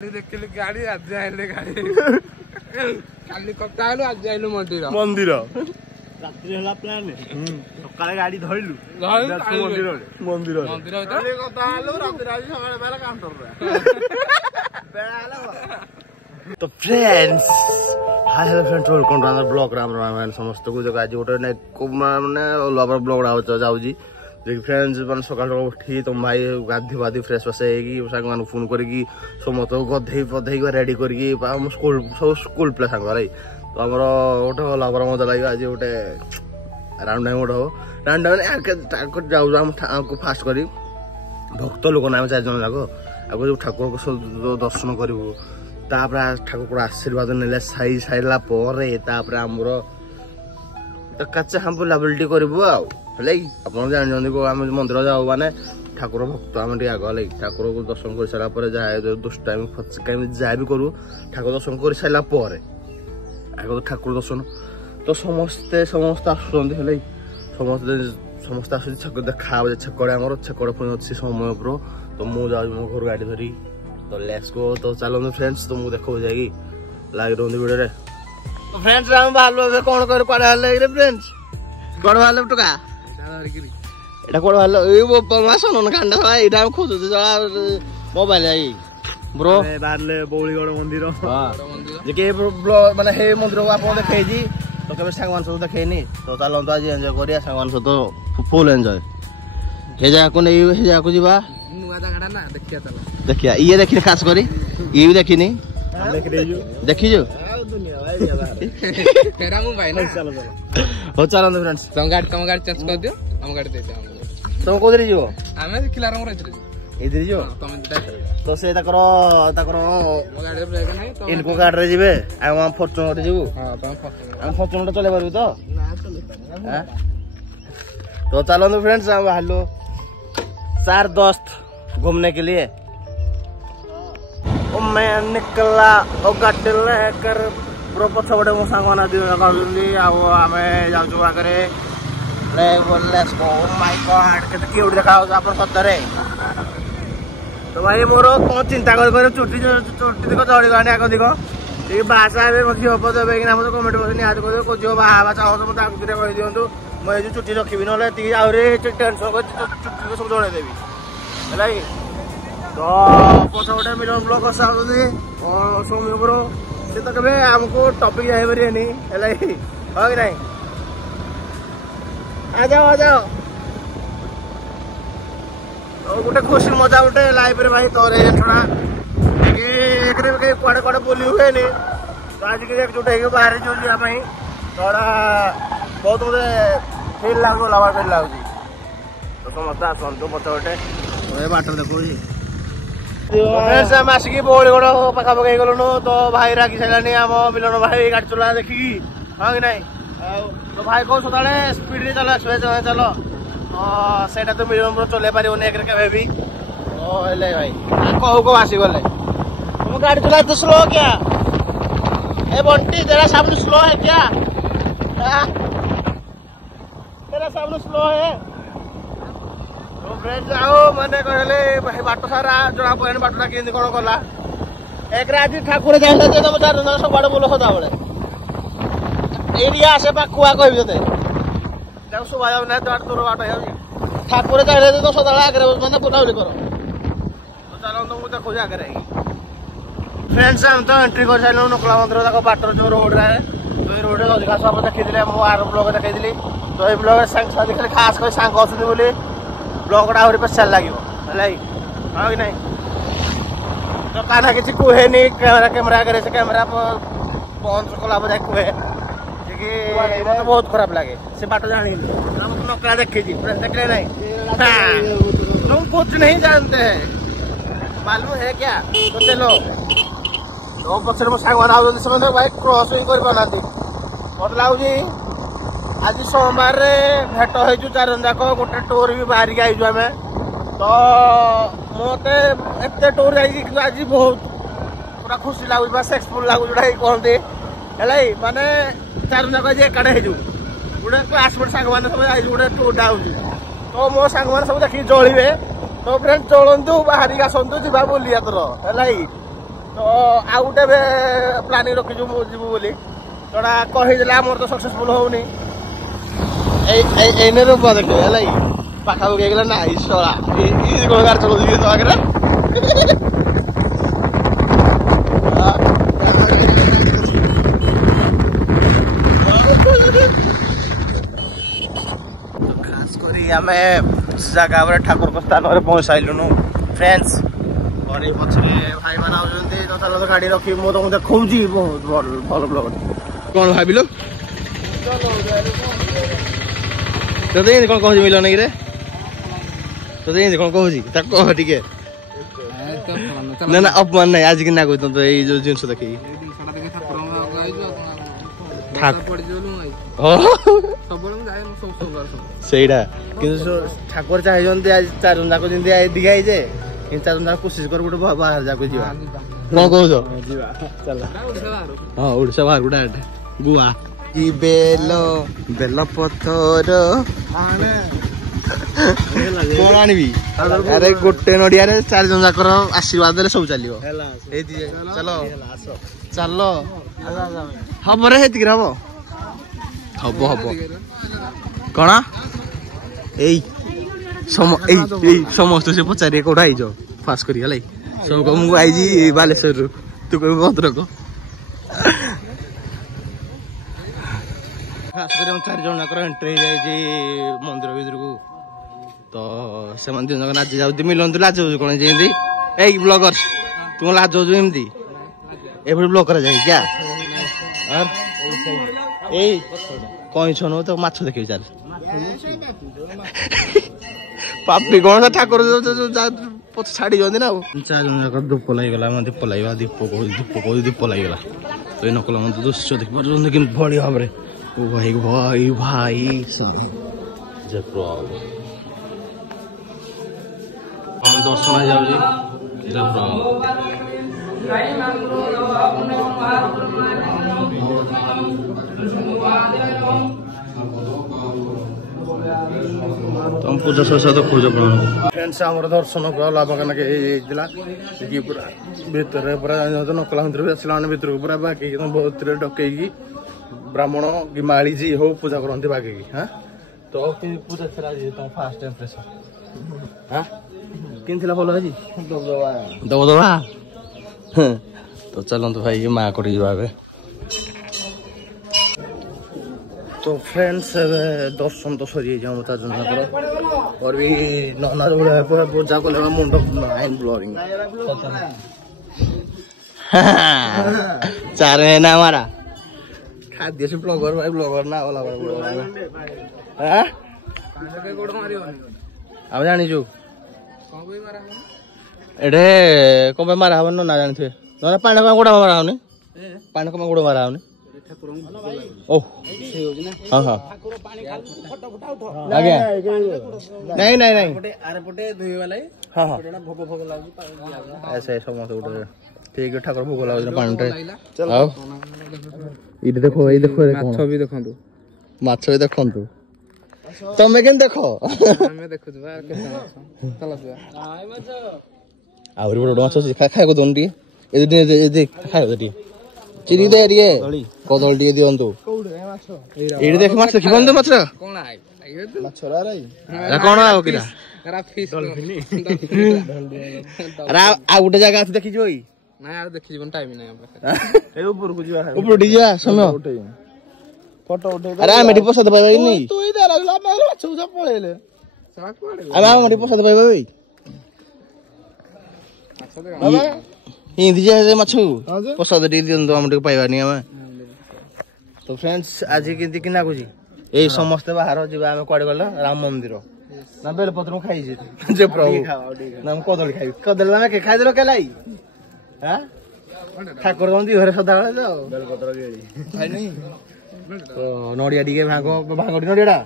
देखिली गाड़ी आज आइले गाड़ी काली कप्ता आइलो आज आइलो मंदिर मंदिर रात्रि हला प्लान सकाळे गाड़ी धइलु मंदिर मंदिर मंदिर काली कप्ता आलो रात्रि आज सकाळे बेला काउंटर रे बेला आलो तो friends hi hello friends welcome to another blog राम राम समस्त को जगह आज गोटे ने माने लवर ब्लॉग जाउजी देख फ्रेंड्स मन सकाळ उठी तुम भाई गाधी बाधी फ्रेश फ्रेश हेगी संग मान फोन करकी समस्त गधे पधे रेडी करकी स्कूल सब स्कूल प्ले संग रे तो हमर ओटे लवर मजा लागि आज ओटे राउंड टाइम ओटे हो राउंड टाइम जाउ हम फास्ट करी भक्त लोक नाम चार जन जाको आगो जो ठाकुर को दर्शन करिवो तापर ठाकुर आशीर्वाद नेले साई साइला परे तापर हमरो त कच्चा हम लाबिलिटी करबो आ अपन जान को आम मंदिर जाऊ माने ठाकुर भक्त आम आग लगे ठाकुर को दर्शन कर सारा जाए दुष्ट टाइम जहाँ भी करूँ ठाकुर दर्शन कर सारा आग तो ठाकुर दर्शन तो समस्ते समस्त आसुँच समस्ते समस्त आस देखा छेकड़े आम छेकड़ पुणी अच्छी समय पर तो मुझे जाऊँ मो घर गाड़ी धरी तो लेट्स गो तो चलते फ्रेंड्स तो मुझे देखो जाएगी लगे रुहत वीडियो तो फ्रेंड्स आम बाहर कौन कर फ्रेंड्स कौन बाहर टुका এটা কোন ভালো এই মাসন কান্ডা ভাই এটা আমি খুঁজুছি জড়া মোবাইল আই ব্রো বারলে বৌলিগড় মন্দির হ্যাঁ যে কে মানে হে মন্দির আপন দেখাইছি তো কেবে সাংমান সহ দেখাইনি তো চালন তো আজ এনজয় করিয়া সাংমান সহ তো ফুল এনজয় হে জায়গা কোন এই হে জায়গা খুঁজিবা নুয়া জায়গাটা না দেখিয়া চলো দেখিয়া ইয়ে দেখিনি খাস করি ইয়ে भी দেখিনি देखिजो दुनिया भाई फेरा मु भाई ना चलो चलो हो चलो फ्रेंड्स तुम गाड़ी चेंज कर दियो हम गाड़ी देते हम तुम कोदरी जीवो हमें खिला रंग रहित इधर जीवो तुम दाइ तो से तकरो मो गाड़ी ब्रेक नहीं तो इनको गाड़ी रे जीवे आ हम फॉर्च्यूनर रे जीवो हां तुम फॉर्च्यूनर हम फॉर्च्यूनर चले पारबो तो ना चले हां तो चलो फ्रेंड्स हम हेलो 4 दोस्त घूमने के लिए ओ मैं निकला ओ गाड़ी लेकर प्रो पछबडे मो सांगवाना दिना करली आ हमें जाउछु आगरे let's go oh my God के क्यूट देखाओ अपन सतरे तो भाई मोर कोन चिंता कर चुट्टी देखो चढ़ी गाने आको देखो ये भाषा में मथि होपो देबे कि नाम कमेंट बॉक्स आज को को जो बाबा चाहो तो मत आगु कहि दियंतु मैं जो चुट्टी रखिबि नले ती आउरे टेंशन को चुट्टी सब जोड़े देबी हलाई तो पछबडे मिलन ब्लॉग आसाउदी और सोमी ब्रो से तो कबे हमको टॉपिक जाय बरियानी हलाई हो कि नहीं आ जाओ तो गोटे खुशी मजा उठे लाइफ रे भाई तोरे थोड़ा एक रे के कोड़े कोड़े बोली हुए नहीं तो आज के एकजुट है बाहर जो लिया भाई थोड़ा बहुत मुझे फील लागो लवा फील लागो जी तो समझता सुन तो पता उठे ए वाटर देखो जी फ्रेंड्स हम आसिकी बोळगड पाखा पकाई गलनु तो भाई रागी सैलानी हम मिलन भाई गाड़ी चला देखी हां कि नहीं तो भाई को सदाळे स्पीड रे चला चलो तो सेटा तो मिलन पर चले पारियो ने एकरे केबे भी ओ हेले भाई कहू को आसी गले तुम गाड़ी चला तो स्लो क्या ए बंटी तेरा सामने स्लो है क्या तेरा सामने स्लो है तो फ्रेंड्स आओ माने कहले भाई बाटो सारा जणा पयन बाटोटा केंदी कोन कला एक राजी ठाकुर जाइला जे तुम चार जन सब बाडे बोलो सदा बळे एरिया आसे पाकुआ कहबी जते जाऊ सुबा जाव ना तो तोर बाटो हेउ ठाकुर जाइला जे तो सदा आगरे माने बुलाउली करो तो चलो तो मुझे खोजा करे फ्रेंड्स हम तो एंट्री कर साइलो नकला मंदिर तक बाटर जो रोड रे तो ए रोड रे अधिका सब देखि दिले मो आर ब्लॉग देखि दिली तो ए ब्लॉग संग साथी खाली खास कोई सांग असुनी बोली ब्लॉग रा और स्पेशल लागिवो हलाई हां कि नहीं तो काना किछि कुहे नहीं कैमरा करे से कैमरा बंद कला बजाय कुहे कि मत बहुत खराब लागे से बाटो जानी हम नकला देखे जी फ्रेंड देख ले नहीं तुम कुछ नहीं जानते हैं मालूम है क्या तो चलो तो पछर मो सांग बना जल्दी समय भाई क्रॉसिंग कर बनाती मत लागु जी आज सोमवार रे भेट होइजु चार जन जाको गोटे टूर भी बाहर के आइजु हमें तो मते एते टूर जाई कि आज बहुत पूरा खुशी लागु बा सक्सेसफुल लागु जोडा कहते हलाई माने चार जन जाको जे काडे हेजु गोटे क्लासमेट सांग माने सब आइजु गोटे टूर डाउन तो मो सांग माने सब देखि जळिबे तो फ्रेंड चलंतु बाहर के आसंतु जिबा बोलिया तोर हलाई तो आउ गोटे प्लानिंग रखिଛୁ ମୁଁ ଯିବୁ ବୋଲି जोड़ा କହିଦେଲା ଆମର ତ ସକ୍ସେସଫୁଲ ହଉନି ଏଇନେ ରୂପ ଦେଖେ ହେଲା କି ପାଖାପାଖି ହେଇଗଲା ନା ଇଶଳା ଏଇ କଣ ଗାଡ଼ି ଚଲଉଛି ତୋ ଆଗରେ खास करी आमे जगह ठाकुर स्थान पहुंच साइलुनु फ्रेंड्स और ये पछरे भाई मान आउछन्ते तो चलो तो गाड़ी रखी मो तो देखौजी बहुत भल ब्लॉग कोन भाबिलो तो देन कोन कहू मिलो नै रे तो देन कोन कहूजी त कह टिके ना ना अपमान नै आज कि ना कहू तो ए जो जिंस देखि ସେଇଟା କିନ୍ତୁ ଠାକୁର ଚାହିଁଛନ୍ତି ଆଜି 4 ଜଣ ଯାକ ଯେମିତି ଦିଗାଇ ଯେ କିନ୍ତୁ 4 ଜଣ ଯାକ କୋସିସ କର ଗୋଟେ ବାହାର ଯାକ ଯିବା କଣ କହୁଛ ଯିବା ଚାଲ ହଁ ଓଡ଼ିଶା ବାହାର ଗୋଟେ ଆଟେ ଗୁଆ ଇ ବେଲ ବେଲ ପଥର କଣ ଆଣିବି ଆରେ ଗୋଟେ ନଡିଆରେ 4 ଜଣ ଯାକର ଆଶୀର୍ବାଦରେ ସବୁ ଚାଲିବ ଏଇ ଚାଲ ଚାଲ ହବ ରେ ହେତିକି ହବ ହବ ହବ କଣ ଏଇ ସମସ୍ତ ସେ ପଚାରିଏ କୋଉଟା ଆଇଛ ଫାସ୍ କରି ହେଲା ସବୁ କହ ମୁଁ ଆଇଛି ବାଲେଶ୍ୱରରୁ ତୁ କହିବୁ ଭଦ୍ରକ ଖାସ୍ କରି 4 ଜଣ ଯାକର ଏଣ୍ଟ୍ରି ହେଇଯାଇଛି ମନ୍ଦିର ଭିତରକୁ ତ ସେମାନେ 2 ଜଣ ନାଚି ଯାଉଛନ୍ତି ମିଳନ୍ତୁ ଲାଜ ହଉଛୁ କଣ ଯେମିତି ଏଇ ବ୍ଲଗର ତୁ ଲାଜ ହଉଛୁ ଏମିତି ଏଭଳି ବ୍ଲଗ କରାଯାଏ କ୍ୟା ଏଇ କଇଁଛ ନୁ ତ ମାଛ ଦେଖିବି ଚାଲ ପାପି କଣ ଠାକୁର ଛାଡିଛନ୍ତି ନା ଆଉ 4 ଜଣ ଯାକ ଧୂପ ଲାଗିଗଲା ଆମେ ଦୀପ ଲାଗିବା ଦୀପ କହୁଛି ଦୀପ ଲାଗିଗଲା ତ ଏଇ ନକଲ ମତେ ଦୃଶ୍ୟ ଦେଖିପାରୁଛନ୍ତି କେମିତି ଭଳି ଭାବରେ ଓ ଭାଇ ଭାଇ ଭାଇ ଜୟ ପ୍ରଭୁ ଆମେ ଦର୍ଶନ ହେଇଯାଉଛି ଜୟ ପ୍ରଭୁ तुम पूजा सहित खोज फ्रेंड्स आम दर्शन कला बागान पूरा भितर पूरा नकला मंदिर भी आसला भर पूरा बाकी बहुत डकई ब्राह्मण कि माड़ी जी हो पूजा करते बाकी हाँ तो पूजा तुम फास्ट इम्प्रेशन हाँ कि भल आज दबदबा तो चलते भाई माँ कर तो फ्रेंड्स दर्शन तो सरी जाऊँ और भी नना पूजा को मुंड माइंड ब्लोइंग चार है ना हमारा खाद्य से ब्लॉगर भाई ब्लॉगर ना वाला हम जानी छु एडे कम मारा हम ना जानी थे ना पानी को गोड़ा मारा हमने पानी को गोड़ा मारा हमने ओह हाँ हाँ आगे नहीं नहीं नहीं आरे पटे धोई वाला हाँ हाँ भोग भोग लागू ऐसे समस्त उठे ठीक है ठाकुर भोग लागू पानी टे आओ इधर देखो माछ भी देखंतु माछ भी देखंतु तमे केन देखो हमें देखु बा केता माछ चला जा हाय माछ आउरी बड़ माछ खाय को दोन टी ए खाय दी चिरी दे रे कदल टी दियंतु एडी देख माछ देखिबन तो माछ कोन आइ माछ रा रे कोन आउ किरा रा फिश डॉल्फिन रा आ उठे जगह देखि जोई ना यार देखि जीवन टाइम नै ए ऊपर को जिवा ऊपर उठी जा समय फोटो उठे अरे मेडी पसंद पाइबा कि नहीं तू इधर लागला मारो माछ उजा पळेले साक पड़े अरे मेडी पसंद पाइबा भाई अच्छा दे बाबा हिंदी जे माछु पसंद दी दियंतो हम टिक पाइबा नहीं हमें तो फ्रेंड्स आज केंती किना कुजी ए समस्त बाहर जिबा हम कोड गला राम मंदिर ना बेल पत्र खाई जे प्रभु नाम कदली खाई कदली ना के खाई देलो केलाई हां ठाकुर गंदी घरे सदा जाओ बेल पत्र गेली खाई नहीं तो नडिया टिके भांगडी नडियाडा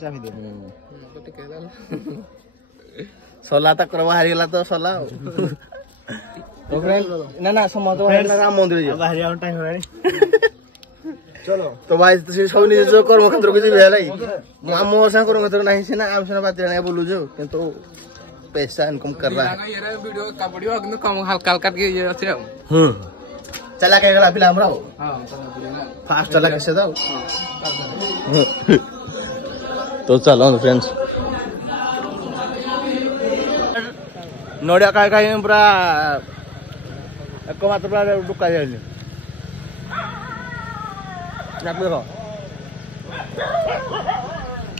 चाबी दे टिके दाल सला तक बाहर गेला तो सला तो फ्रेंड ना ना समझ राम मंदिर बाहर आउट टाइम हो चलो तो भाई तो सब निज जो कर्म क्षेत्र को जी भेलाई हम मोर से कर्म क्षेत्र नाही से ना आम से बात नाही बोलु जो किंतु पैसा इनकम कर रहा है। ये वीडियो का वीडियो किंतु कम हल्का हल्का के ये अच्छे चला के गला पिला हमरा हां फास्ट चला कैसे दाओ तो चलो फ्रेंड्स नोडिया काय काय पूरा एक मात्र पूरा दुका जाइले देखो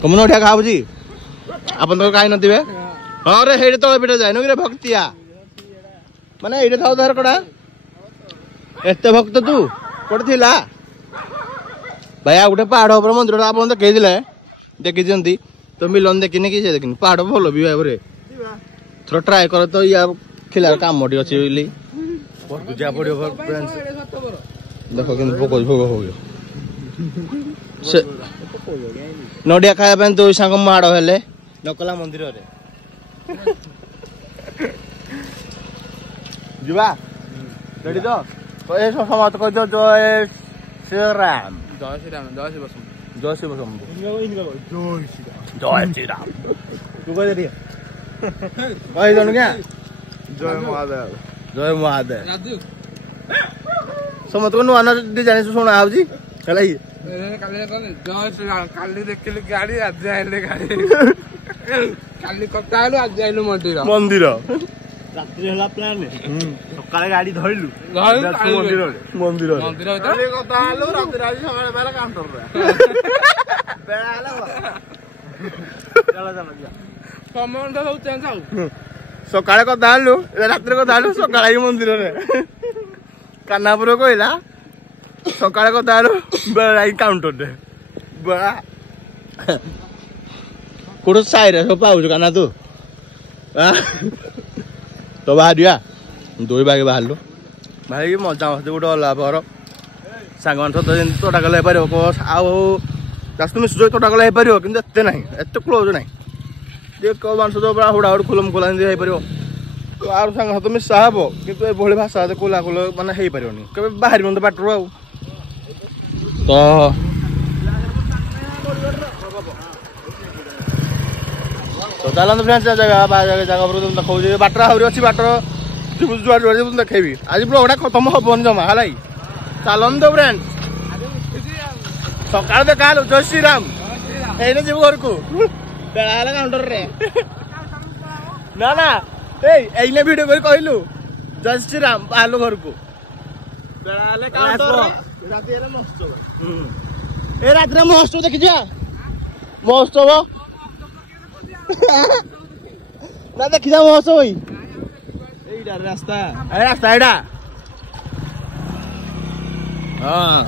कम नोडिया खाऊ जी अपन तो खाई नथिबे अरे हेडे तळे पिटे जाय नो रे भक्तिया माने हेडे थाउ धर कड़ा एते भक्त तू कोड थिला भैया गोटे पहाड़ ऊपर मंदिर आप देखी देखी दिखती तो मिलन देखनी कि देखनी पहाड़ भल भी भाई थोड़ा ट्राए कर तो या खिलार काम अच्छी बुझा पड़ो देख कि भोग भोग हो गया नडिया खाया दो सांग माड़ हेले नकला मंदिर जीवा रेडी तो समाप्त कर दो जय श्री राम जय श्री राम जय श्री बसम जय श्री बसम जय श्री राम तू कह दे कह दो क्या जय महादेव जय महादेव राजू समझ को नुआ डिजाइन सुना आउजी ହେଲା କି କାଲି ଜୟ ଶ୍ରୀ ରାମ କାଲି ଦେଖିଲି ଗାଡି ଆଜି ଆଇଲେ ଗାଡି କାଲି କଥା ହେଲୁ ଆଜି ଆଇଲୁ ମନ୍ଦିର ରାତ୍ରି ହେଲା ପ୍ଲାନ ସକାଳେ ଗାଡି ଧରିଲୁ ମନ୍ଦିର କାଲି କଥା ହେଲୁ ରାତିରେ ଆଜି ସକାଳେ ବେলা କାଉଣ୍ଟରରେ ବେଳା ହେଲା ଚାଲ ଚାଲ ଯିବା ସମୟ ସବୁ ଚେଞ୍ଜ ଆଉ ସକାଳେ କଥା ହେଲୁ ରାତିରେ କଥା ହେଲୁ ସକାଳେ ଆଇ ମନ୍ଦିରରେ କାନାପୁର କହିଲା ସକାଳେ କଥା ହେଲୁ ବେଳା ଆଇ କାଉଣ୍ଟରରେ ବେଳା କୋଉଠି ସାଇରେ ସବୁ ପାଉଛୁ କାନା ତୁ तो बाहरिया दुई बागे बाहर भाई मजा मस्ती गोटे अल्लाह पर सांग मान सहित जमी तोटा कले हो रास्ता मिशुच तोटा कले हो कि एत ना एत क्लोज ना मान सहित पूरा हुड़ा हुड़ खुलम खुला हो तो आर सांग सहित मिशा हे कि भाषा कोला कोल मानने हो पार के बाहर तो बाटर आ तो चलते फ्रेंड्स जगह जगह पर तुम देखा बाटर आहरी अच्छी बाटर जुआड़ जुआड़ देखेबी आज ब्लॉगटा खत्म हेन जमा है चलते तो फ्रेंड्स सकाल देखा जय श्री राम एने जीव घर को बेला काउंटर रे ना ना एने वीडियो कर कहलु जय श्री राम बाहर घर को बेला काउंटर रात महोत्सव देखी महोत्सव ना देखी जा महोत्सव भाई रास्ता रास्ता एटा हाँ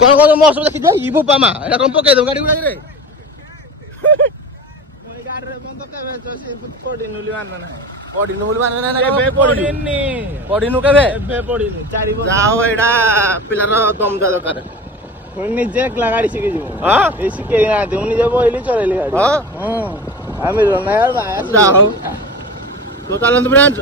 कौन कौन महोत्सव देखी जा ये बोपा मा एटा कौन पके दो गाड़ी उड़ा रे मोई गाड़ी रे बंद के से पडिनु लिवाना ना पडिनु लिवाना ना केबे पडिनु केबे पडिनु चारि जाओ एटा पिलार दम जा दरकार निजे एकला गाड़ी शिखी जीव हां ए शिखे ना दे निजे बोइली चलेली गाड़ी हां हां आमी रना यार तो चलते फ्रेंड्स